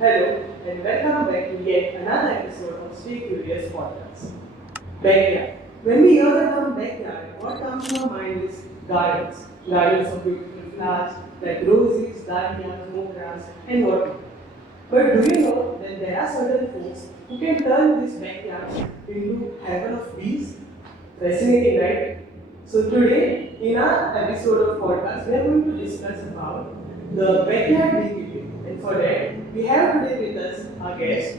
Hello and welcome back to yet another episode of Stay Curious Podcast. Backyard. When we hear the term backyard, what comes to our mind is gardens. Gardens of beautiful flowers like roses, dahlias, mograss, and whatnot. But do you know that there are certain folks who can turn this backyard into heaven of bees? Fascinating, right? So today, in our episode of podcast, we are going to discuss about the backyard beekeeping. And for that, we have today with us our guest,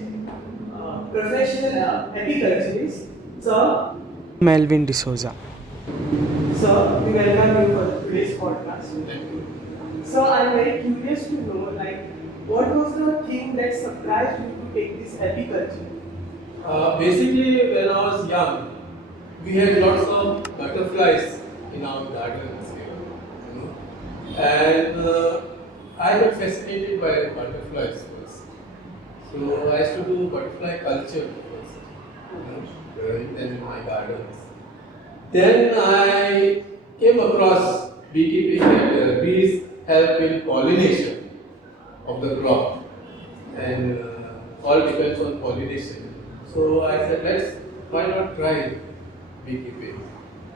professional apiculturist, Sir Melwyn D'Souza. Sir, we welcome you for today's podcast. So I'm very curious to know, what was the thing that surprised you to take this apiculture? Basically, when I was young, we had lots of butterflies in our gardens here, and I got fascinated by butterflies first. So I used to do butterfly culture first, in my gardens. Then I came across beekeeping that bees help in pollination of the crop, and all depends on pollination. So I said, why not try beekeeping?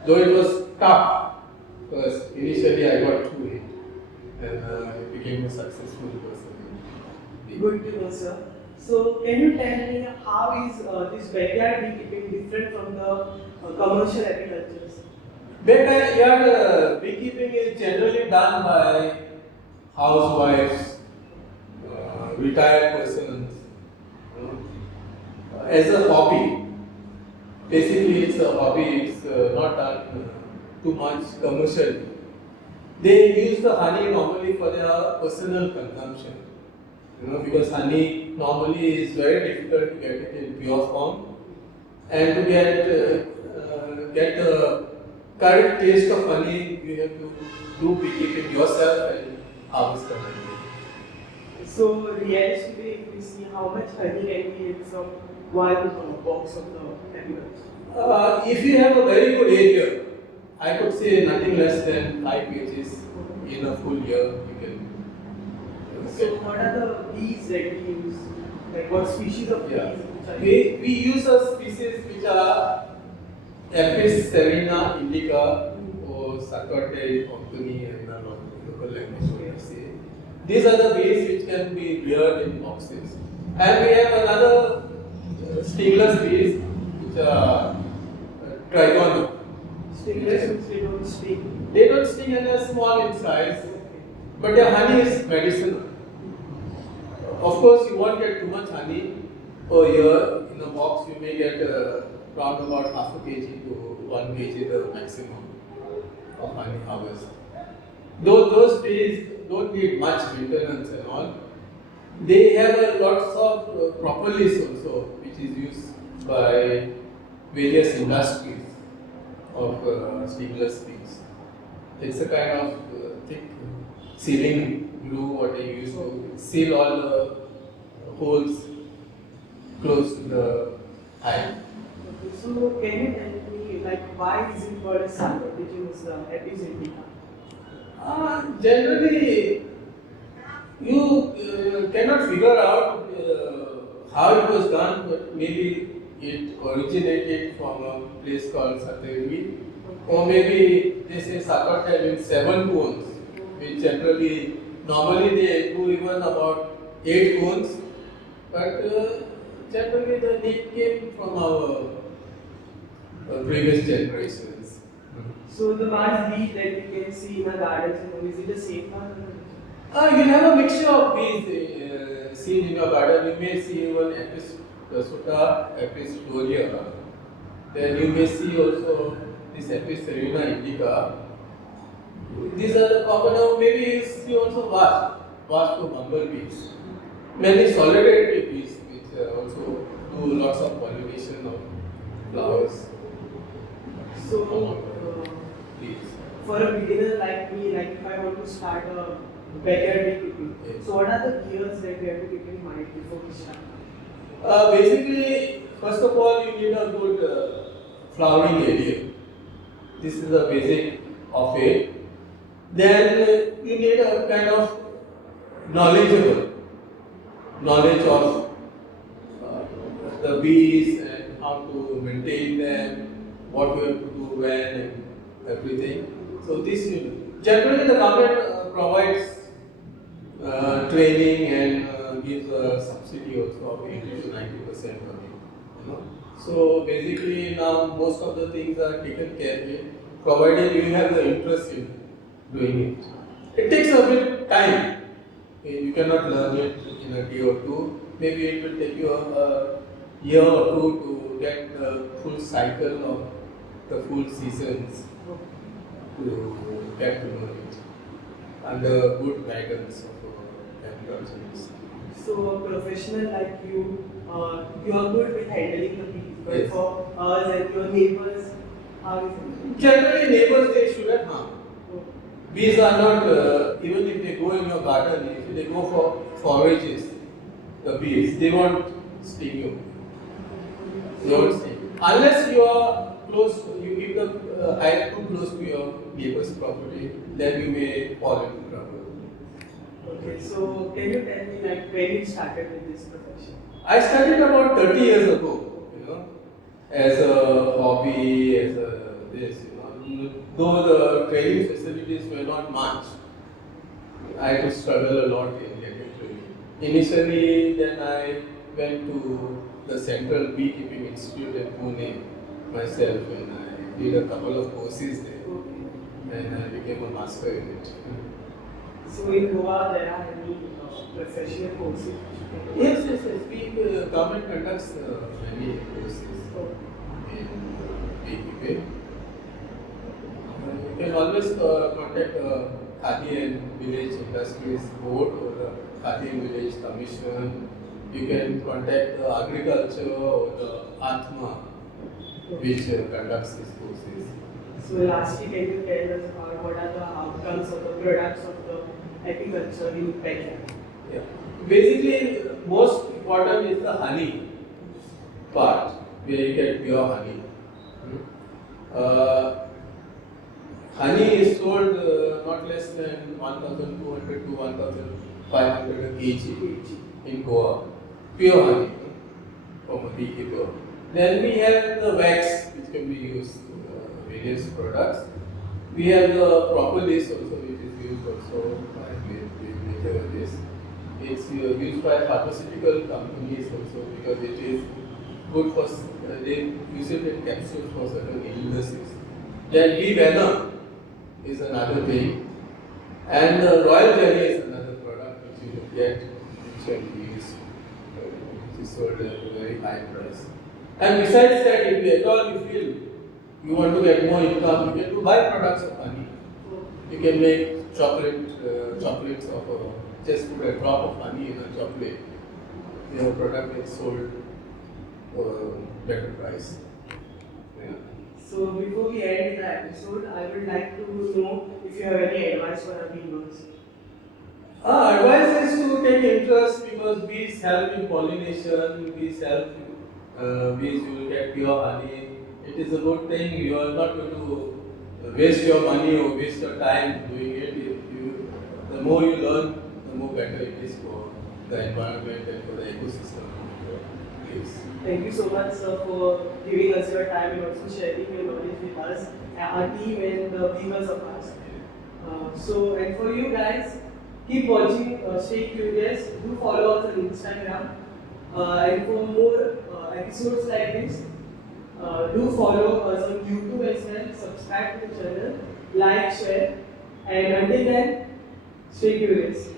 Though it was tough first, initially I got through it and I became a successful person. Good to know, sir. So can you tell me how is this backyard beekeeping different from the commercial apiculture? Backyard beekeeping is generally done by housewives, retired persons, as a hobby. Basically, it's a hobby, it's not done too much commercial. They use the honey normally for their personal consumption. Because honey normally is very difficult to get it in pure form, and to get the correct taste of honey, you have to do beekeeping yourself and harvest the honey. So realistically, if we see how much honey can be in from one box of the apiculture? If you have a very good area, I could say nothing less than 5 kgs in a full year you can. So what are the bees that we use? Like what species of bees? We use a species which are Apis cerina indica or Saccate octoni in the local language, what you say. These are the bees which can be reared in boxes. And we have another stingless bees which are trigonal. Stingless means they don't sting. They don't sting and they are small in size, but their honey is medicinal. Of course, you won't get too much honey per year. In a box, you may get around about half a kg to 1 kg the maximum of honey harvest. Though those bees don't need much maintenance and all, they have lots of propolis also, which is used by various industries of stingless bees. It's a kind of thick sealing glue what they use to seal all the holes close to the hive. Okay, so can you tell me why is it called a sucker, which is Apis indica? Generally, you cannot figure out how it was done, but maybe it originated from a place called Satyavi, or maybe they say Sakata means 7 cones, which normally they do even about 8 cones, but generally the name came from our previous generations. So the mass bees that you can see in our gardens, is it the same one? You have a mixture of bees seen in your garden. You may see even Apis suta, Apis florea. Then you may see also this Apis cerina indica. These are the common. Maybe you see also wasp to bumblebees. Many solitary bees which also do lots of pollination of flowers. So for a beginner like me, if I want to start a backyard beekeeping, so what are the gears that we have to keep in mind before we start? Basically, first of all, you need a good flowering area. This is the basic of it. Then you need a kind of knowledgeable knowledge of the bees and how to maintain them, what you have to do when and everything. So this generally the government provides training and gives a subsidy also of 80 to 90% on it. You know? So basically now most of the things are taken care of, provided you have the interest in doing it. It takes a bit time. You cannot learn it in a day or two. Maybe it will take you a year or two to get the full cycle of the full seasons to get to know it under good guidance of agriculturists. So a professional like you, you are good with handling the bees, but Yes. for us and your neighbors, how is it? Generally, neighbors they shouldn't harm. Bees are not, even if they go in your garden, if they go for forages, the bees, they won't sting you. They won't sting. Unless you are close, you keep the hive too close to your neighbor's property, then you may fall into trouble. Okay, so can you tell me like when you started with this profession? I started about 30 years ago, as a hobby, as a this, though the training facilities were not much, I had to struggle a lot in getting training. Initially, then I went to the Central Beekeeping Institute in Pune myself, and I did a couple of courses there, and I became a master in it. So in Goa, there are any professional courses? Yes. The government conducts many courses in beekeeping. You can always contact Khadi and Village Industries Board or the Khadi and Village Commission. You can contact the Agriculture or the Atma, which conducts these courses. So lastly, can you tell us what are the outcomes or the products of the agriculture in backyard? Yeah. Basically, most important is the honey part, where you get pure honey. Honey is sold not less than 1,200 to 1,500 a kg in Goa. Pure honey from a beekeeper. Then we have the wax, which can be used in various products. We have the propolis also, which is used also by this. It's used by pharmaceutical companies also because it is good for, they use it in capsules for certain illnesses. Then bee venom is another thing. And royal jelly is another product which you get, which can be used, which is sold at a very high price. And besides that, if at all you feel you want to get more income, you can do byproducts of honey. You can make chocolates of just put a drop of honey in a chocolate. Your product is sold for a better price. Yeah. So before we end the episode, I would like to know if you have any advice for our viewers. Advice is to take interest because bees help in pollination, bees you will get pure honey. It is a good thing. You are not going to waste your money or waste your time doing it. The more you learn, the more better it is for the environment and for the ecosystem. Please. Thank you so much, sir, for giving us your time and also sharing your knowledge with us, our team and the viewers of us. And for you guys, keep watching, stay curious, do follow us on Instagram. And for more episodes like this, do follow us on YouTube as well, subscribe to the channel, like, share, and until then, stay curious.